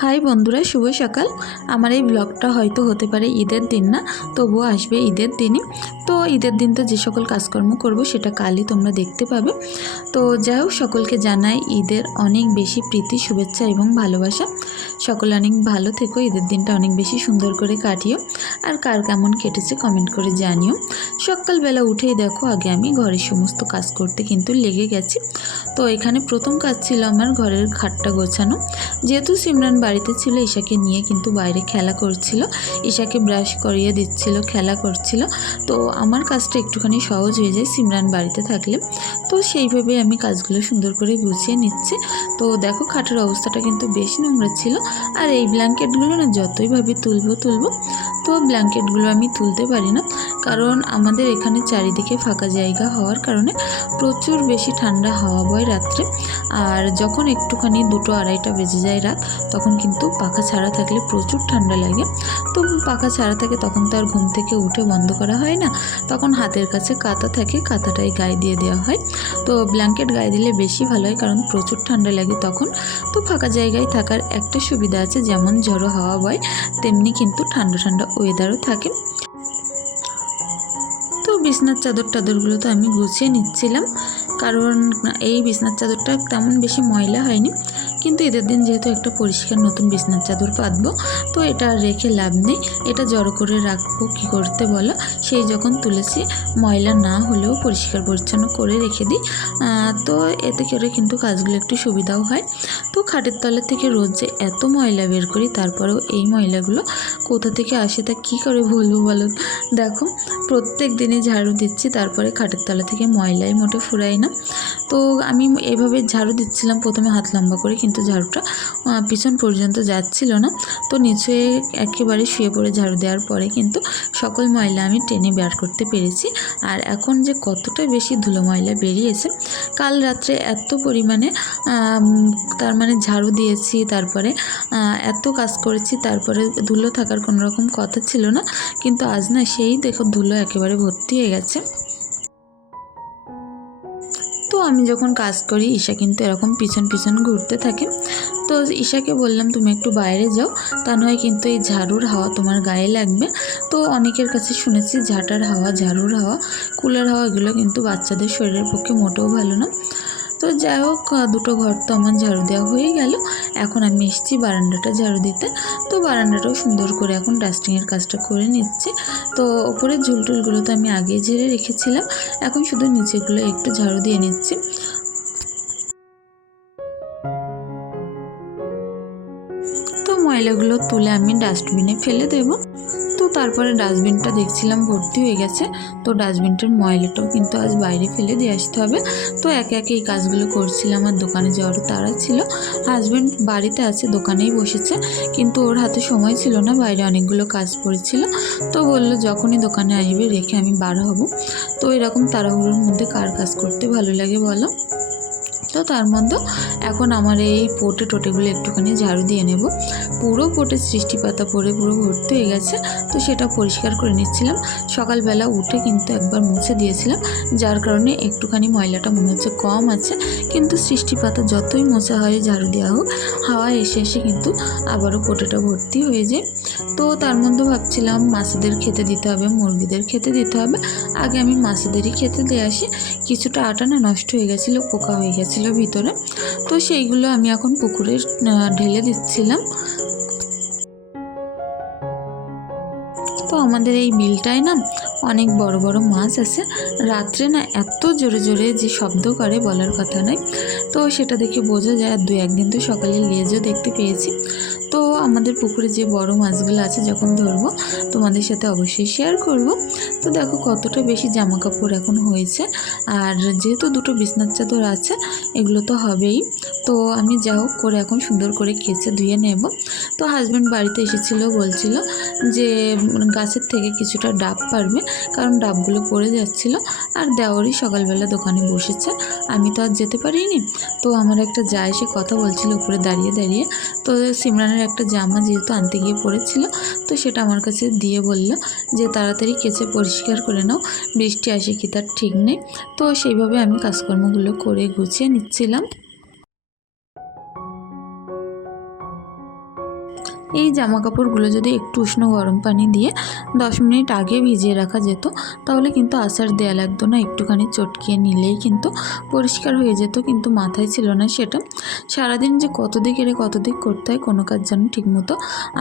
High বন্ধুরা, শুভ সকাল। আমার এই ব্লগটা হয়তো হতে পারে ঈদের দিন না, তবুও আসবে ঈদের দিনই তো ঈদের দিন তো যে সকল কাজকর্ম করব, সেটা কালই তোমরা দেখতে পাবে। তো যাই হোক, সকলকে জানাই ঈদের অনেক বেশি প্রীতি, শুভেচ্ছা এবং ভালোবাসা। সকলে অনেক ভালো থেকো, ঈদের দিনটা অনেক বেশি সুন্দর করে কাটিও। আর কার কেমন কেটেছে কমেন্ট করে জানিও। সকালবেলা উঠেই দেখো, আগে আমি ঘরের সমস্ত কাজ করতে কিন্তু লেগে গেছি। তো এখানে প্রথম কাজ ছিল আমার ঘরের খাটটা গোছানো। যেহেতু সিমরান বাড়িতে ছিল, ঈশাকে নিয়ে কিন্তু বাইরে খেলা করছিল। ঈশাকে ব্রাশ করিয়ে দিচ্ছিল, খেলা করছিল। তো আমার কাজটা একটুখানি সহজ হয়ে যায় সিমরান বাড়িতে থাকলে। তো সেইভাবে আমি কাজগুলো সুন্দর করে গুছিয়ে নিচ্ছি। তো দেখো, খাটের অবস্থাটা কিন্তু বেশ নোংরা ছিল। আর এই ব্ল্যাঙ্কেটগুলো না যতই যতইভাবে তুলবো তুলবো। তো ব্ল্যাঙ্কেটগুলো আমি তুলতে পারি না। কারণ আমাদের এখানে চারিদিকে ফাঁকা জায়গা হওয়ার কারণে প্রচুর বেশি ঠান্ডা হাওয়া বয় রাত্রে। আর যখন একটুখানি দুটো আড়াইটা বেজে যায় রাত, তখন কিন্তু পাখা ছাড়া থাকলে প্রচুর ঠান্ডা লাগে। তো পাখা ছাড়া থাকে তখন তো আর ঘুম থেকে উঠে বন্ধ করা হয় না। তখন হাতের কাছে কাঁথা থাকে, কাঁথাটাই গায়ে দিয়ে দেওয়া হয়। তো ব্ল্যাঙ্কেট গায়ে দিলে বেশি ভালো হয় কারণ প্রচুর ঠান্ডা লাগে তখন। তো ফাঁকা জায়গায় থাকার একটা সুবিধা আছে, যেমন ঝড়ো হাওয়া বয়, তেমনি কিন্তু ঠান্ডা ঠান্ডা ওয়েদারও থাকে। বিছনার চাদর টাদরগুলো তো আমি গুছিয়ে নিচ্ছিলাম। কারণ এই বিছনার চাদরটা তেমন বেশি ময়লা হয়নি। কিন্তু ঈদের দিন যেহেতু একটা পরিষ্কার নতুন বিছনার চাদর পাতবো, তো এটা রেখে লাভ নেই। এটা জড়ো করে রাখব কী করতে বলো? সেই যখন তুলেছি, ময়লা না হলেও পরিষ্কার পরিচ্ছন্ন করে রেখে দিই। তো এতে করে কিন্তু কাজগুলো একটু সুবিধাও হয়। তো খাটের তলা থেকে রোজ যে এত ময়লা বের করি, তারপরেও এই ময়লাগুলো কোথা থেকে আসে তা কী করে বলব বলো? দেখো, প্রত্যেক দিনে ঝাড়ু দিচ্ছি, তারপরে খাটের তলা থেকে ময়লাই মোটে ফুরাই না। তো আমি এভাবে ঝাড়ু দিচ্ছিলাম, প্রথমে হাত লম্বা করে, কিন্তু ঝাড়ুটা পিছন পর্যন্ত যাচ্ছিল না। তো নিচে একেবারে শুয়ে পড়ে ঝাড়ু দেওয়ার পরে কিন্তু সকল ময়লা আমি টেনে বের করতে পেরেছি। আর এখন যে কতটা বেশি ধুলো ময়লা বেরিয়েছে, কাল রাত্রে এত পরিমাণে তার মানে ঝাড়ু দিয়েছি, তারপরে এত কাজ করেছি, তারপরে ধুলো থাকার কোনো রকম কথা ছিল না। কিন্তু আজ না সেই দেখো ধুলো একেবারে ভর্তি হয়ে গেছে। আমি যখন কাজ করি, ঈশা কিন্তু এরকম পিছন পিছন ঘুরতে থাকে। তো ঈশাকে বললাম, তুমি একটু বাইরে যাও। তা নয় কিন্তু এই ঝাড়ুর হাওয়া তোমার গায়ে লাগবে। তো অনেকের কাছে শুনেছি, ঝাঁটার হাওয়া, ঝাড়ুর হাওয়া, কুলার হাওয়া, এগুলো কিন্তু বাচ্চাদের শরীরের পক্ষে মোটেও ভালো না। তো যাই হোক দুটো ঘর তো আমার ঝাড়ু দেওয়া হয়ে গেল। এখন আমি এসেছি বারান্দাটা ঝাড়ু দিতে। তো বারান্দাটাও সুন্দর করে এখন ডাস্টিংয়ের কাজটা করে নিচ্ছি। তো ওপরের ঝুলটুলগুলো তো আমি আগে ঝেড়ে রেখেছিলাম। এখন শুধু নিচেগুলো একটু ঝাড়ু দিয়ে নিচ্ছি। তো ময়লাগুলো তুলে আমি ডাস্টবিনে ফেলে দেবো। তারপরে ডাস্টবিনটা দেখছিলাম, ভর্তি হয়ে গেছে। তো ডাস্টবিনটার ময়লাটাও কিন্তু আজ বাইরে ফেলে দিয়ে আসতে হবে। তো একে একে এই কাজগুলো করছিলাম আর দোকানে যাওয়ারও তারা ছিল। হাজব্যান্ড বাড়িতে আছে, দোকানেই বসেছে। কিন্তু ওর হাতে সময় ছিল না, বাইরে অনেকগুলো কাজ পড়েছিল। তো বলল, যখনই দোকানে আসবে, রেখে আমি বার হব। তো এরকম তাড়াহুড়োর মধ্যে কার কাজ করতে ভালো লাগে বলো? তো তার মধ্যে এখন আমার এই পোটে টোটেগুলো একটুখানি ঝাড়ু দিয়ে নেব। পুরো পোটে সৃষ্টি পাতা পরে পুরো ভর্তি হয়ে গেছে, তো সেটা পরিষ্কার করে নিচ্ছিলাম। সকালবেলা উঠে কিন্তু একবার মুছে দিয়েছিলাম, যার কারণে একটুখানি ময়লাটা মনে হচ্ছে কম আছে। কিন্তু সৃষ্টি পাতা যতই মোছা হয়, ঝাড়ু দেওয়া হোক, হাওয়া এসে এসে কিন্তু আবারও পোটেটা ভর্তি হয়ে যায়। তো তার মধ্যে ভাবছিলাম মাছেদের খেতে দিতে হবে, মুরগিদের খেতে দিতে হবে। আগে আমি মাছেদেরই খেতে দিয়ে আসি। কিছুটা আটা না নষ্ট হয়ে গেছিল, পোকা হয়ে গেছিল। ভিতরে। তো সেইগুলো আমি এখন পুকুরে ঢেলে দিচ্ছিলাম। তো আমাদের এই বিলটায় না অনেক বড় বড় মাছ আছে। রাত্রে না এত জোরে জোরে যে শব্দ করে বলার কথা নয়। তো সেটা দেখে বোঝা যায়, আর দু একদিন তো সকালে লেজও দেখতে পেয়েছি। তো আমাদের পুকুরে যে বড় মাছগুলো আছে যখন ধরবো, তোমাদের সাথে অবশ্যই শেয়ার করব। তো দেখো কতটা বেশি জামা কাপড় এখন হয়েছে। আর যেহেতু দুটো বিছনার চাদর আছে, এগুলো তো হবেই। তো আমি যা হোক করে এখন সুন্দর করে কেচে ধুয়ে নেব। তো হাজব্যান্ড বাড়িতে এসেছিল, বলছিল যে গাছের থেকে কিছুটা ডাব পারবে, কারণ ডাবগুলো পড়ে যাচ্ছিল। আর দেওয়ারই সকালবেলা দোকানে বসেছে। আমি তো আর যেতে পারিনি। তো আমার একটা যা এসে কথা বলছিল উপরে দাঁড়িয়ে দাঁড়িয়ে। তো সিমরানের একটা জামা যেহেতু আনতে গিয়ে পড়েছিল, তো সেটা আমার কাছে দিয়ে বলল যে তাড়াতাড়ি কেচে পরিষ্কার করে নাও, বৃষ্টি আসে কি তার ঠিক নেই। তো সেইভাবে আমি কাজকর্মগুলো করে গুছিয়ে নিচ্ছিলাম। এই জামা কাপড়গুলো যদি একটু উষ্ণ গরম পানি দিয়ে দশ মিনিট আগে ভিজিয়ে রাখা যেত, তাহলে কিন্তু আসার দেয়া লাগতো না, একটুখানি চটকিয়ে নিলেই কিন্তু পরিষ্কার হয়ে যেত, কিন্তু মাথায় ছিল না সেটা। সারাদিন যে কত দিক এড়ে কত দিক করতে হয়, কোনো কাজ যেন ঠিকমতো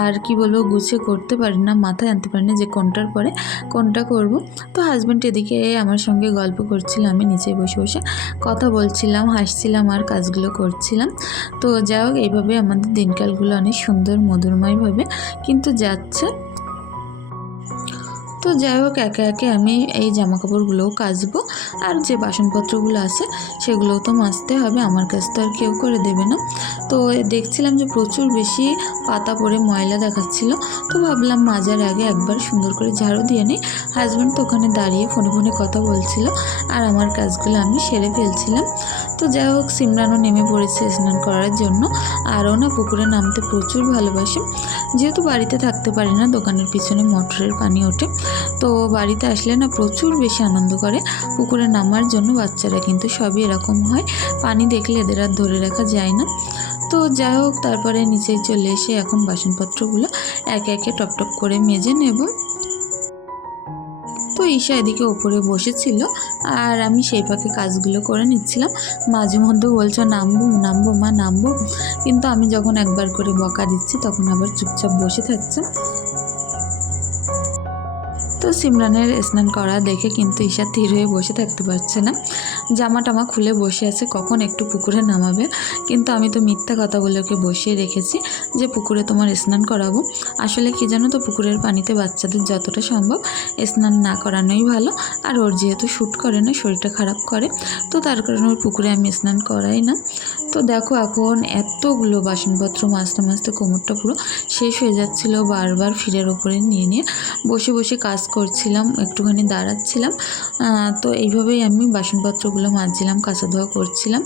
আর কি বলব, গুছিয়ে করতে পারি না, মাথায় আনতে পারি না যে কোনটার পরে কোনটা করব। তো হাজব্যান্ড এদিকে আমার সঙ্গে গল্প করছিল, আমি নিচে বসে বসে কথা বলছিলাম, হাসছিলাম আর কাজগুলো করছিলাম। তো যাই হোক, এইভাবে আমাদের দিনকালগুলো অনেক সুন্দর মধুরময়ভাবে কিন্তু যাচ্ছে। তো যাই হোক একে একে আমি এই জামা কাপড়গুলোও কাচবো। আর যে বাসনপত্রগুলো আছে, সেগুলোও তো মাজতে হবে। আমার কাছে তো আর কেউ করে দেবে না। তো দেখছিলাম যে প্রচুর বেশি পাতা পরে ময়লা দেখাচ্ছিল। তো ভাবলাম মাজার আগে একবার সুন্দর করে ঝাড়ু দিয়ে নিই। হাজব্যান্ড তো ওখানে দাঁড়িয়ে ফোনে ফোনে কথা বলছিল আর আমার কাজগুলো আমি সেরে ফেলছিলাম। তো যাই হোক, সিমরানও নেমে পড়েছে স্নান করার জন্য। আরও না পুকুরে নামতে প্রচুর ভালোবাসে। যেহেতু বাড়িতে থাকতে পারি না, দোকানের পিছনে মোটরের পানি ওঠে। তো বাড়িতে আসলে না প্রচুর বেশি আনন্দ করে। পুকুরে নামার জন্য বাচ্চারা কিন্তু সবই এরকম হয়। পানি দেখলে এদের আর ধরে রাখা যায় না। তো যাই হোক, তারপরে নিচেই চলে এসে এখন বাসনপত্রগুলো একে একে টপ টপ করে মেজে নেব। তো ঈশা এদিকে ওপরে বসেছিল আর আমি সেই ফাঁকে কাজগুলো করে নিচ্ছিলাম। মাঝে মধ্যে বলছো, নামবো নামবো, মা, নামবো। কিন্তু আমি যখন একবার করে বকা দিচ্ছি, তখন আবার চুপচাপ বসে থাকছে। তো সিমরানের স্নান করা দেখে কিন্তু ঈশা থির হয়ে বসে থাকতে পারছে না। জামা টামা খুলে বসে আছে, কখন একটু পুকুরে নামাবে? কিন্তু আমি তো মিথ্যা কথা বলে ওকে বসিয়ে রেখেছি যে পুকুরে তোমার স্নান করাবো। আসলে কি জানো তো, পুকুরের পানিতে বাচ্চাদের যতটা সম্ভব স্নান না করানোই ভালো। আর ওর যেহেতু শ্যুট করে না, শরীরটা খারাপ করে, তো তার কারণে ওর পুকুরে আমি স্নান করাই না। তো দেখো এখন এতগুলো বাসনপত্র মাঝতে মাঝতে কোমরটা পুরো শেষ হয়ে যাচ্ছিল, বারবার ফিরের ওপরে নিয়ে নিয়ে বসে বসে কাজ করছিলাম, একটুখানি দাঁড়াচ্ছিলাম। তো এইভাবেই আমি বাসনপত্রগুলো মাজছিলাম কাঁচা ধোয়া করছিলাম।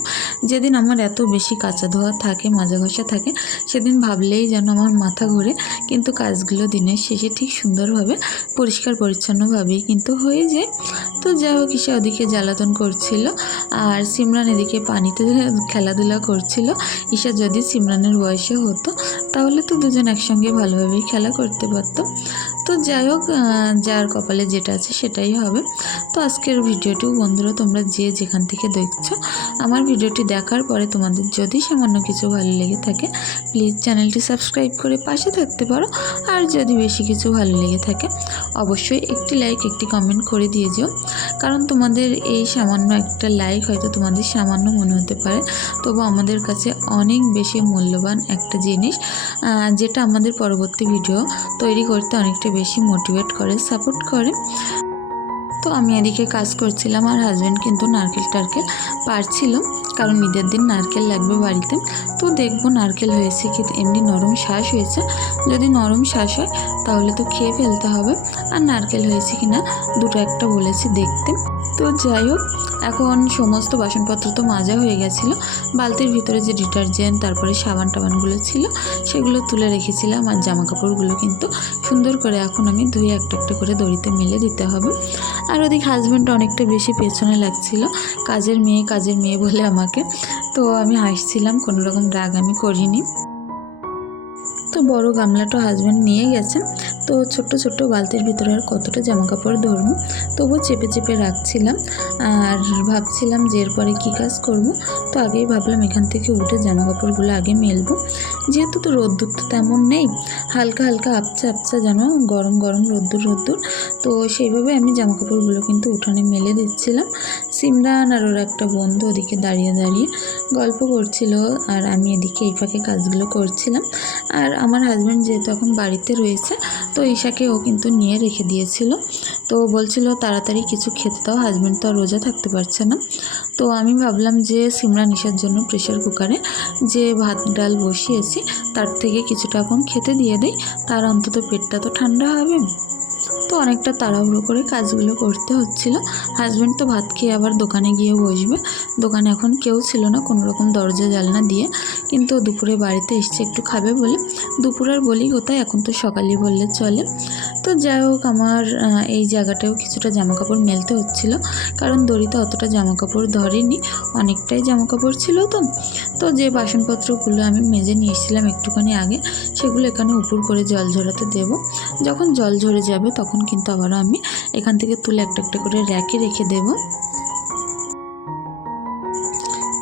যেদিন আমার এত বেশি কাঁচা ধোয়া থাকে, মাজা ঘষা থাকে, সেদিন ভাবলেই যেন আমার মাথা ঘোরে। কিন্তু কাজগুলো দিনের শেষে ঠিক সুন্দরভাবে, পরিষ্কার পরিচ্ছন্নভাবেই কিন্তু হয়ে যায়। তো যাই হোক, ঈশা ওদিকে জ্বালাতন করছিল আর সিমরান এদিকে পানিতে খেলাধুলা করছিল। ঈশা যদি সিমরানের বয়সে হতো, তাহলে তো দুজন একসঙ্গে ভালোভাবেই খেলা করতে পারতো। তো যাই হোক যার কপালে যেটা আছে সেটাই হবে। তো আজকের ভিডিওটিও বন্ধুরা, তোমরা যে যেখান থেকে দেখছ, আমার ভিডিওটি দেখার পরে তোমাদের যদি সামান্য কিছু ভালো লেগে থাকে প্লিজ চ্যানেলটি সাবস্ক্রাইব করে পাশে থাকতে পারো। আর যদি বেশি কিছু ভালো লেগে থাকে, অবশ্যই একটি লাইক একটি কমেন্ট করে দিয়ে যেও। কারণ তোমাদের এই সামান্য একটা লাইক হয়তো তোমাদের সামান্য মনে হতে পারে। তবু আমাদের কাছে অনেক বেশি মূল্যবান একটা জিনিস যেটা আমাদের পরবর্তী ভিডিও তৈরি করতে অনেকটা বেশি মোটিভেট করে সাপোর্ট করে। তো আমি এদিকে কাজ করছিলাম আর হাজব্যান্ড কিন্তু নারকেল টারকেল পারছিল, কারণ ঈদের দিন নারকেল লাগবে বাড়িতে। তো দেখব নারকেল হয়েছে কি, এমনি নরম শ্বাস হয়েছে। যদি নরম শ্বাস হয়, তাহলে তো খেয়ে ফেলতে হবে। আর নারকেল হয়েছে কি না দুটো একটা বলেছি দেখতে। তো যাই হোক এখন সমস্ত বাসনপত্র তো মাজা হয়ে গেছিল। বালতির ভিতরে যে ডিটারজেন্ট, তারপরে সাবান টাবানগুলো ছিল, সেগুলো তুলে রেখেছিলাম আর জামা কাপড়গুলো কিন্তু সুন্দর করে এখন আমি ধুয়ে একটা একটা করে দড়িতে মেলে দিতে হবে। আর ওদিক হাজব্যান্ড অনেকটা বেশি পেছনে লাগছিল, কাজের মেয়ে কাজের মেয়ে বলে আমাকে। তো আমি হাসছিলাম, কোনো রকম রাগ আমি করিনি। তো বড় গামলাটা হাজব্যান্ড নিয়ে গেছে তো ছোট্ট ছোট্ট বালতির ভিতরে আর কতটা জামা কাপড় ধরবো? তবু চেপে চেপে রাখছিলাম আর ভাবছিলাম যে এরপরে কী কাজ করব? তো আগেই ভাবলাম এখান থেকে উঠে জামা কাপড়গুলো আগে মেলবো। যেহেতু তো রোদ্দুর তো তেমন নেই, হালকা হালকা আপচা আপচা যেন গরম গরম রোদ্দুর রোদ্দুর। তো সেইভাবে আমি জামা কাপড়গুলো কিন্তু উঠানে মেলে দিচ্ছিলাম। সিমরান আর ওর একটা বন্ধু ওদিকে দাঁড়িয়ে দাঁড়িয়ে গল্প করছিল আর আমি এদিকে এই ফাঁকে কাজগুলো করছিলাম। আর আমার হাজব্যান্ড যেহেতু এখন বাড়িতে রয়েছে, তো ঈশাকে ও কিন্তু নিয়ে রেখে দিয়েছিল। তো বলছিল, তাড়াতাড়ি কিছু খেতে দাও হাজব্যান্ড তো আর রোজা থাকতে পারছে না। তো আমি ভাবলাম যে সিমরা নিশার জন্য প্রেশার কুকারে যে ভাত, ডাল বসিয়েছি, তার থেকে কিছুটা এখন খেতে দিয়ে দিই। তার অন্তত পেটটা তো ঠান্ডা হবে। তো অনেকটা তাড়াহুড়ো করে কাজগুলো করতে হচ্ছিল। হাজব্যান্ড তো ভাত খেয়ে আবার দোকানে গিয়ে বসবে। দোকানে এখন কেউ ছিল না কোনো রকম দরজা জালনা দিয়ে। কিন্তু দুপুরে বাড়িতে এসছে, একটু খাবে বলে। দুপুর আর বলি কোথায়, এখন তো সকালই বললে চলে। তো যাই হোক, আমার এই জায়গাটাও কিছুটা জামা কাপড় মেলতে হচ্ছিল। কারণ দড়িতে অতটা জামা কাপড় ধরেনি, অনেকটাই জামা কাপড় ছিল তো। তো যে বাসনপত্রগুলো আমি মেজে নিয়ে এসেছিলাম একটুখানি আগে, সেগুলো এখানে উপর করে জল ঝরাতে দেব। যখন জল ঝরে যাবে তখন কিন্তু আবারও আমি এখান থেকে তুলে একটা একটা করে র্যাকে রেখে দেবো।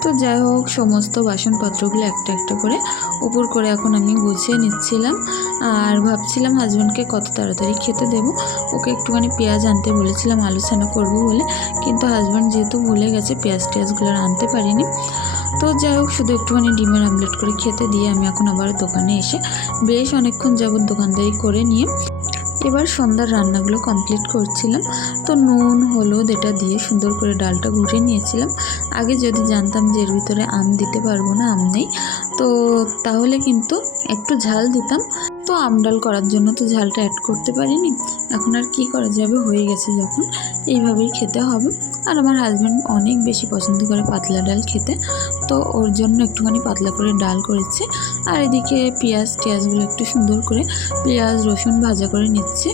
তো যাই হোক, সমস্ত বাসনপত্রগুলো একটা একটা করে উপর করে এখন আমি গুছিয়ে নিচ্ছিলাম। আর ভাবছিলাম হাজব্যান্ডকে কত তাড়াতাড়ি খেতে দেবো। ওকে একটুখানি পেঁয়াজ আনতে বলেছিলাম, আলোচনা করব বলে। কিন্তু হাজব্যান্ড যেহেতু ভুলে গেছে পেঁয়াজ টেয়াজগুলো আনতে পারিনি। তো যাই হোক, শুধু একটুখানি ডিমের আমলেট করে খেতে দিয়ে আমি এখন আবার দোকানে এসে বেশ অনেকক্ষণ যাবত দোকানদারি করে নিয়ে এবার সন্ধ্যার রান্নাগুলো কমপ্লিট করছিলাম। তো নুন, হলুদ এটা দিয়ে সুন্দর করে ডালটা ঘুরে নিয়েছিলাম। আগে যদি জানতাম যে এর ভিতরে আম দিতে পারব না, আম নেই, তো তাহলে কিন্তু একটু ঝাল দিতাম। তো আম ডাল করার জন্য তো ঝালটা অ্যাড করতে পারিনি। এখন আর কি করা যাবে? হয়ে গেছে যখন। এইভাবেই খেতে হবে। আর আমার হাজব্যান্ড অনেক বেশি পছন্দ করে পাতলা ডাল খেতে। তো ওর জন্য একটুখানি পাতলা করে ডাল করেছে। আর এদিকে পেঁয়াজ টিয়াজগুলো একটু সুন্দর করে পেঁয়াজ, রসুন ভাজা করে নিচ্ছে।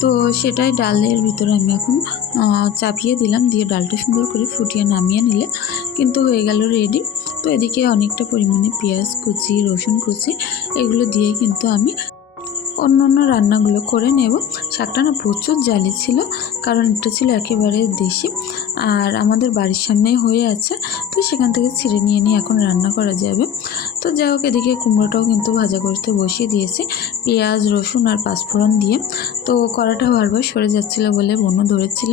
তো সেটাই ডালের ভিতরে আমি এখন চাপিয়ে দিলাম। দিয়ে ডালটা সুন্দর করে ফুটিয়ে নামিয়ে নিলে কিন্তু হয়ে গেল রেডি তো এদিকে অনেকটা পরিমাণে পেঁয়াজ কুচি, রসুন কুচি, এগুলো দিয়ে কিন্তু আমি অন্য অন্য রান্নাগুলো করে নেব। শাকটা না প্রচুর জালি ছিল, কারণ এটা ছিল একেবারে দেশি আর আমাদের বাড়ির সামনেই হয়ে আছে, তো সেখান থেকে ছিঁড়ে নিয়ে নিয়ে এখন রান্না করা যাবে। তো যাই হোক, এদিকে কুমড়োটাও কিন্তু ভাজা করতে বসিয়ে দিয়েছি। পেঁয়াজ, রসুন আর পাঁচফোড়ন দিয়ে। তো কড়াটা বারবার সরে যাচ্ছিল বলে বনু ধরেছিল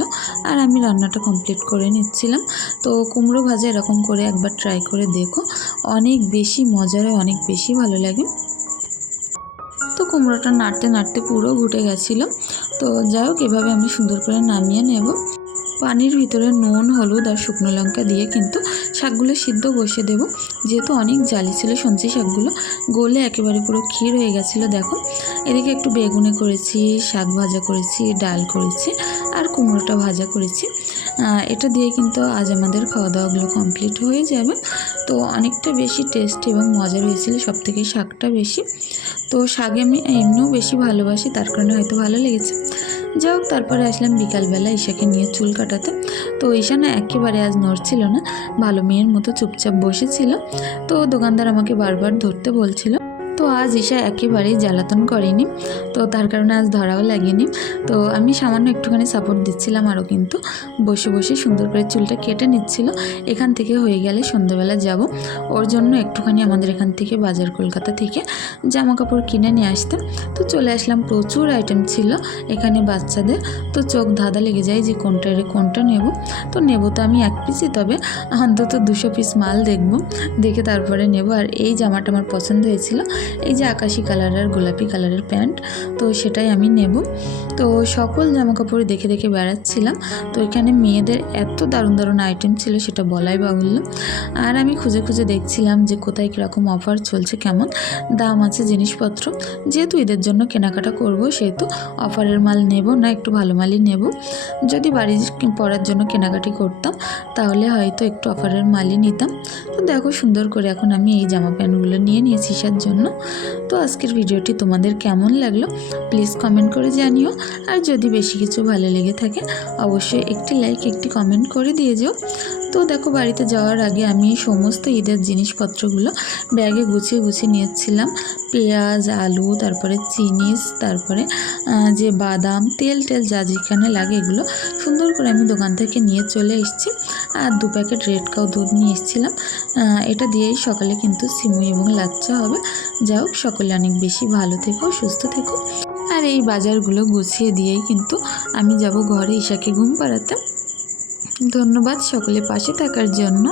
আর আমি রান্নাটা কমপ্লিট করে নিচ্ছিলাম। তো কুমড়ো ভাজা এরকম করে একবার ট্রাই করে দেখো। অনেক বেশি মজার হয়, অনেক বেশি ভালো লাগে। তো কুমড়োটা নাড়তে নাড়তে পুরো ঘুটে গেছিল। তো যাই হোক, এভাবে আমি সুন্দর করে নামিয়ে নেব। পানির ভিতরে নুন, হলুদ আর শুকনো লঙ্কা দিয়ে কিন্তু শাকগুলো সিদ্ধ বসিয়ে দেবো। যেহেতু অনেক জালি ছিল সঞ্চি শাকগুলো, গলে একেবারে পুরো ক্ষীর হয়ে গেছিল, দেখো। এদিকে একটু বেগুনে করেছি, শাক ভাজা করেছি, ডাল করেছি আর কুমড়োটা ভাজা করেছি। এটা দিয়ে কিন্তু আজ আমাদের খাওয়া দাওয়াগুলো কমপ্লিট হয়ে যাবে। তো অনেকটা বেশি টেস্ট এবং মজার হয়েছিল সব থেকে শাকটা বেশি। তো শাকে আমি এমনিও বেশি ভালোবাসি, তার কারণে হয়তো ভালো লেগেছে। যাই হোক, তারপরে আসলাম বিকালবেলা ঈশাকে নিয়ে চুল কাটাতে। তো ঈশা না একেবারে আজ নড়ছিল না, ভালো মেয়ের মতো চুপচাপ বসেছিল। তো দোকানদার আমাকে বারবার ধরতে বলছিল আজ ঈশা একেবারেই জ্বালাতন করেনি। তো তার কারণে আজ ধরাও লাগেনি। তো আমি সামান্য একটুখানি সাপোর্ট দিচ্ছিলাম আরও কিন্তু। বসে বসে সুন্দর করে চুলটা কেটে নিচ্ছিল। এখান থেকে হয়ে গেলে সন্ধ্যাবেলা যাব। ওর জন্য একটুখানি আমাদের এখান থেকে বাজার কলকাতা থেকে জামা কাপড় কিনে নিয়ে আসতাম। তো চলে আসলাম, প্রচুর আইটেম ছিল এখানে বাচ্চাদের। তো চোখ ধাঁধা লেগে যায় যে কোনটা রে, কোনটা নেব? তো নেব তো আমি এক পিসই তবে। অন্তত দুশো পিস মাল দেখব। দেখে তারপরে নেব। আর এই জামাটা আমার পছন্দ হয়েছিল। এই যে আকাশি কালার আর গোলাপি কালারের প্যান্ট, তো সেটাই আমি নেব। তো সকল জামা কাপড় দেখে দেখে বেড়াচ্ছিলাম। তো এখানে মেয়েদের এত দারুণ দারুণ আইটেম ছিল সেটা বলাই বাহুল্য। আর আমি খুঁজে খুঁজে দেখছিলাম যে কোথায় কীরকম অফার চলছে, কেমন দাম আছে জিনিসপত্র। যেহেতু ঈদের জন্য কেনাকাটা করব, সেহেতু অফারের মাল নেব না, একটু ভালো মালই নেব। যদি বাড়ির কি- পরার জন্য কেনাকাটি করতাম, তাহলে হয়তো একটু অফারের মালই নিতাম। তো দেখো সুন্দর করে এখন আমি এই জামা প্যান্টগুলো নিয়ে নিয়েছি ঈশার জন্য। তো আজকের ভিডিওটি তোমাদের কেমন লাগল প্লিজ কমেন্ট করে জানিও। আর যদি বেশি কিছু ভালো লেগে থাকে, অবশ্যই একটি লাইক একটি কমেন্ট করে দিয়ে যেও। তো দেখো, বাড়িতে যাওয়ার আগে আমি সমস্ত ঈদের জিনিসপত্রগুলো ব্যাগে গুছিয়ে গুছিয়ে নিয়েছিলাম। পেঁয়াজ, আলু, তারপরে চিনিস, তারপরে যে বাদাম, তেল, টেল যা যেখানে লাগে এগুলো সুন্দর করে আমি দোকান থেকে নিয়ে চলে এসেছি। আর দু প্যাকেট রেড কাউ দুধ নিয়ে এসেছিলাম। এটা দিয়েই সকালে কিন্তু সিমুই এবং লাচ্চা হবে। যাই হোক, সকলে অনেক বেশি ভালো থেকো, সুস্থ থেকো। আর এই বাজারগুলো গুছিয়ে দিয়েই কিন্তু আমি যাব ঘরে ঈশাকে ঘুম পাড়াতে। ধন্যবাদ সকলে পাশে থাকার জন্য।